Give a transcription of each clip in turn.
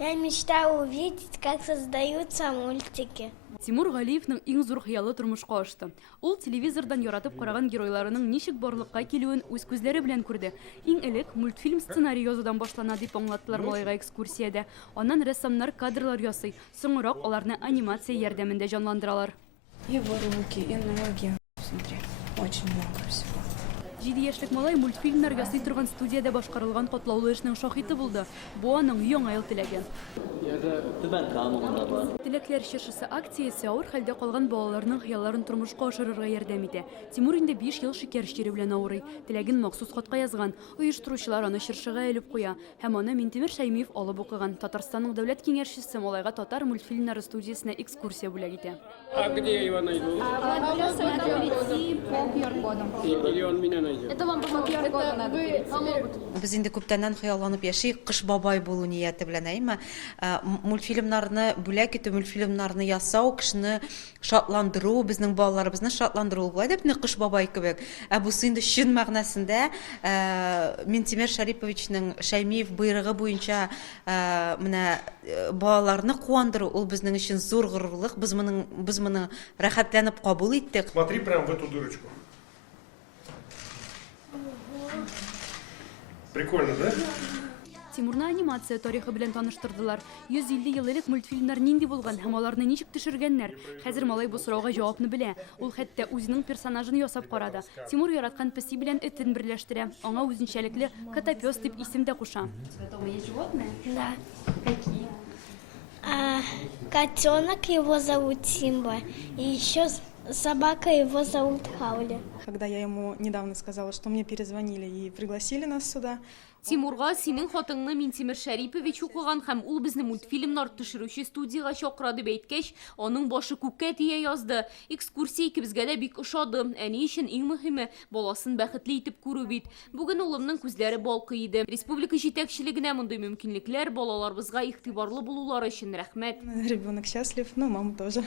Я мечтаю увидеть, как создаются мультики. Тимур Галиевның иң зур хыялы тормышка ашты. Ул телевизордан яратып караган геройларының ничек барлыкка килүен үз күзләре белән күрде. Иң элек мультфильм сценарий язудан башлана дип аңлаттылар малайга экскурсиядә. Аннан рәссамнар кадрлар ясый, соңрак аларны анимация ярдәмендә җанландыралар. Его руки и ноги. Смотри, очень много всего. 7 яшьлек малай мультфильмнар ясый торган студиядә башкарылган катлаулы эшнең шаһиты булды. Бу аның яңа ел теләге. Теләкләр чыршысы акциясе авыр хәлдә калган балаларның хыялларын тормышка ашырырга ярдәм итә. Тимур инде 5 ел шикәр чире белән авырый. Теләген махсус хатка язган. Оештыручылар аны чыршыга элеп куя. Һәм аны Минтимер Шәймиев алып укыган. Татарстанның дәүләт киңәшчесе малайга татар мультфильмнары студиясенә экскурсия бүләк итә. А где его найду? Или он меня найдет? Это вам по QR-коду надо перейти. Помогут. Без инде күптәннән хыялланып яшик, кыш бабай булу нияте белән әйме. Мультфильмнарны бүләк итү, мультфильмнарны ясау, кешене шатландыру, безнең балаларыбызны шатландыру булай дип, кыш бабай кебек. Ә бусы инде чын мәгънәсендә Минтимер Шәриповичның Шәймиев буйрыгы буенча менә балаларны куандыру, ул безнең өчен зур горурлык. Без моны рәхәтләнеп кабул иттек. Смотри прямо в эту дырочку. Прикольно, да? Тимурны анимация тарихы белән таныштырдылар. 150 ел элек мультфильмнар нинди булган һәм аларны ничек төшергәннәр. Хәзер малай бу сорауга җавапны белә. Ул хәтта үзенең персонажын ясап карады. Тимур яраткан песи белән этен берләштерә. Аңа үзенчәлекле котопес дип исем дә куша. Да. Какие? Котенок, его зовут Симба. И еще собака, его зовут Хаули. Когда я ему недавно сказала, что мне перезвонили и пригласили нас сюда, Тимурга синең хатыңны Минтимер Шәрипович укыган һәм ул безне мультфильмнар төшерүче студияга чакырды дип әйткәч, аның башы күккә тия язды. Экскурсия икебезгә дә бик ошады. Әни өчен иң мөһиме баласын бәхетле итеп күрү бит. Бүген улымның күзләре балкый иде. Республика җитәкчелегенә мондый мөмкинлекләр балаларыбызга игътибарлы булулары өчен рәхмәт. ребенок счастлив, но мама тоже.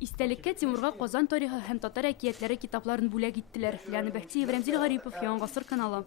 Истәлеккә Тимурга Казан тарихы һәм татар әкиятләре китапларын бүләк иттеләр. Ләна Бәхтиева, Рамзил Гарипов, Яңа гасыр каналы.